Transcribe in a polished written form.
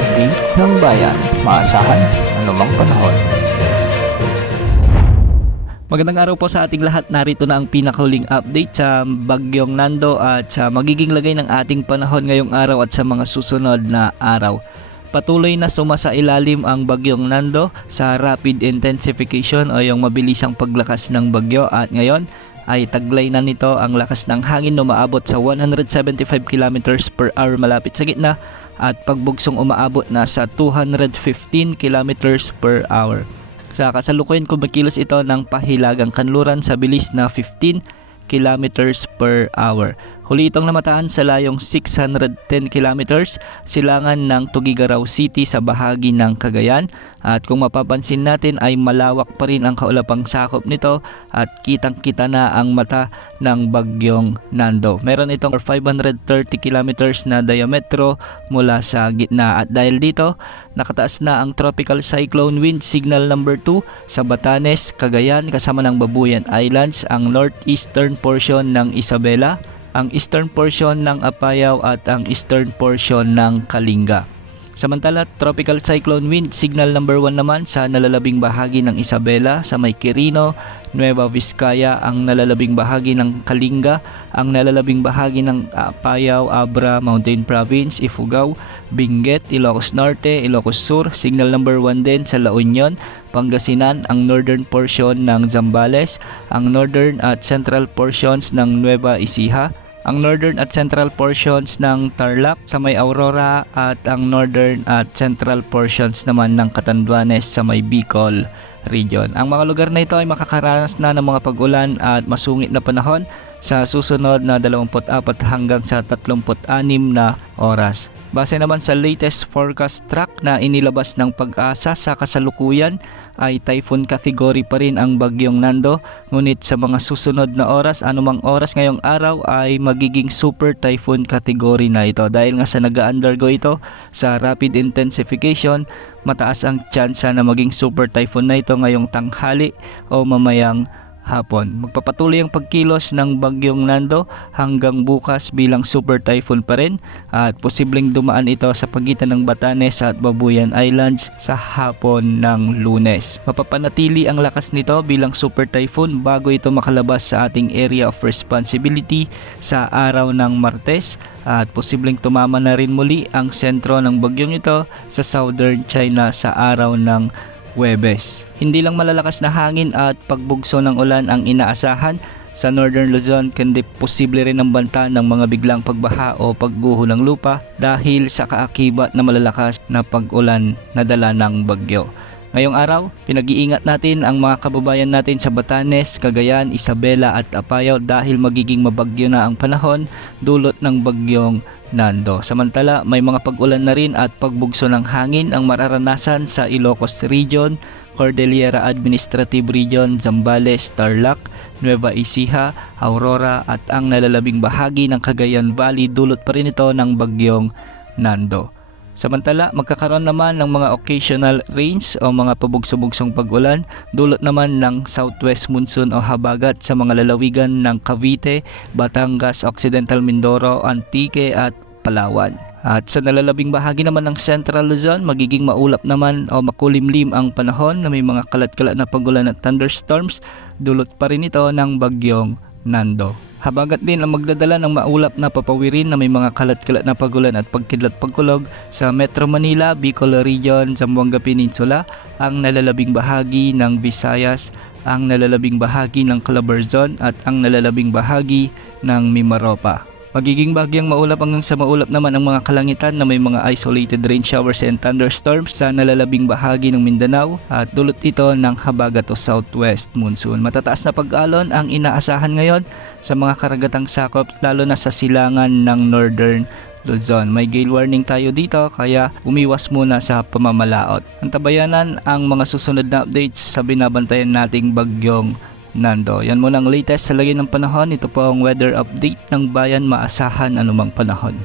update ng bayan, maasahan anumang panahon. Magandang araw po sa ating lahat. Narito na ang pinakahuling update sa Bagyong Nando at sa magiging lagay ng ating panahon ngayong araw at sa mga susunod na araw. Patuloy na sumasailalim ang Bagyong Nando sa rapid intensification o yung mabilisang paglakas ng bagyo at ngayon ay taglay na nito ang lakas ng hangin na umaabot sa 175 km per hour malapit sa gitna at pagbugsong umaabot na sa 215 km per hour. Sa kasalukuyan kumikilos ito ng pahilagang kanluran sa bilis na 15 km per hour. Huli itong namataan sa layong 610 km silangan ng Tuguegarao City sa bahagi ng Cagayan at kung mapapansin natin ay malawak pa rin ang kaulapang sakop nito at kitang-kita na ang mata ng Bagyong Nando. Meron itong 530 km na diametro mula sa gitna at dahil dito nakataas na ang tropical cyclone wind signal number 2 sa Batanes, Cagayan kasama ng Babuyan Islands, ang northeastern portion ng Isabela, ang eastern portion ng Apayao at ang eastern portion ng Kalinga. Samantala, tropical cyclone wind signal number 1 naman sa nalalabing bahagi ng Isabela, sa may Quirino, Nueva Vizcaya, ang nalalabing bahagi ng Kalinga, ang nalalabing bahagi ng Apayao, Abra, Mountain Province, Ifugao, Benguet, Ilocos Norte, Ilocos Sur, signal number 1 din sa La Union, Pangasinan, ang northern portion ng Zambales, ang northern at central portions ng Nueva Ecija, ang northern at central portions ng Tarlac sa may Aurora at ang northern at central portions naman ng Catanduanes sa may Bicol region. Ang mga lugar na ito ay makakaranas na ng mga pag-ulan at masungit na panahon sa susunod na 24 hanggang sa 36 na oras. Base naman sa latest forecast track na inilabas ng Pag-asa sa kasalukuyan ay typhoon category pa rin ang Bagyong Nando, ngunit sa mga susunod na oras, anumang oras ngayong araw ay magiging super typhoon category na ito. Dahil nga sa nag-undergo ito sa rapid intensification, mataas ang tsansa na maging super typhoon na ito ngayong tanghali o mamayang hapon. Magpapatuloy ang pagkilos ng Bagyong Nando hanggang bukas bilang super typhoon pa rin at posibleng dumaan ito sa pagitan ng Batanes at Babuyan Islands sa hapon ng Lunes. Mapapanatili ang lakas nito bilang super typhoon bago ito makalabas sa ating area of responsibility sa araw ng Martes at posibleng tumama na rin muli ang sentro ng bagyong ito sa southern China sa araw ng Huwebes. Hindi lang malalakas na hangin at pagbugso ng ulan ang inaasahan sa Northern Luzon, kundi posible rin ang banta ng mga biglang pagbaha o pagguho ng lupa dahil sa kaakibat na malalakas na pag-ulan na dala ng bagyo. Ngayong araw, pinag-iingat natin ang mga kababayan natin sa Batanes, Cagayan, Isabela at Apayao dahil magiging mabagyo na ang panahon dulot ng Bagyong Nando. Samantala, may mga pag-ulan na rin at pagbugso ng hangin ang mararanasan sa Ilocos Region, Cordillera Administrative Region, Zambales, Tarlac, Nueva Ecija, Aurora at ang nalalabing bahagi ng Cagayan Valley dulot pa rin ito ng Bagyong Nando. Samantala, magkakaroon naman ng mga occasional rains o mga pabugso-bugsong pag-ulan dulot naman ng southwest monsoon o habagat sa mga lalawigan ng Cavite, Batangas, Occidental Mindoro, Antique at Palawan. At sa nalalabing bahagi naman ng Central Luzon, magiging maulap naman o makulimlim ang panahon na may mga kalat-kalat na pag-ulan at thunderstorms dulot pa rin ito ng Bagyong Nando. Habagat din ang magdadala ng maulap na papawirin na may mga kalat-kalat na pagulan at pagkidlat-pagkulog sa Metro Manila, Bicol Region, Zamboanga Peninsula, ang nalalabing bahagi ng Visayas, ang nalalabing bahagi ng Calabarzon at ang nalalabing bahagi ng Mimaropa. Magiging bagyang maulap hanggang sa maulap naman ang mga kalangitan na may mga isolated rain showers and thunderstorms sa nalalabing bahagi ng Mindanao at dulot ito ng habagat o southwest monsoon. Matataas na pag-alon ang inaasahan ngayon sa mga karagatang sakop lalo na sa silangan ng Northern Luzon. May gale warning tayo dito kaya umiwas muna sa pamamalaot. Antabayanan ang mga susunod na updates sa binabantayan nating Bagyong Nando. Yan muna ang latest sa lagay ng panahon. Ito po ang weather update ng bayan, maasahan anumang panahon.